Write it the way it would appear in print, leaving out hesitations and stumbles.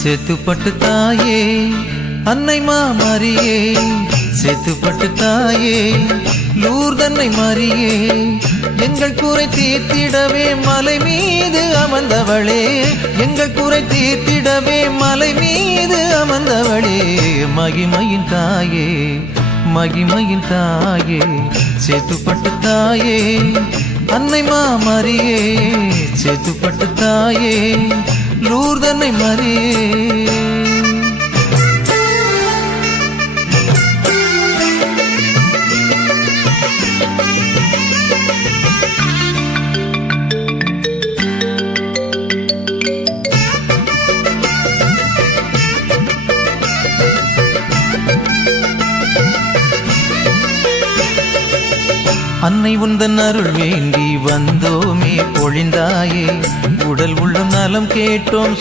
சேத்துப்பட்டு தாயே அன்னை மாமரியே, சேத்துப்பட்டு தாயே லூர்தன்னை மரியே, எங்கள் குறை தீர்த்திடவே மலை மீது அமர்ந்தவளே, எங்கள் குறை தீர்த்திடவே மலை மீது அமர்ந்தவளே, மகிமையின் தாயே மகிமையின் தாயே, சேத்துப்பட்டு தாயே அன்னை மாமரியே, சேத்துப்பட்டு தாயே லூர்தன்னை மரியே. அன்னை உந்தன் அருள் வேண்டி வந்தோமே பொழிந்தாயே, உடல் உள்ள நலம் கேட்டோம்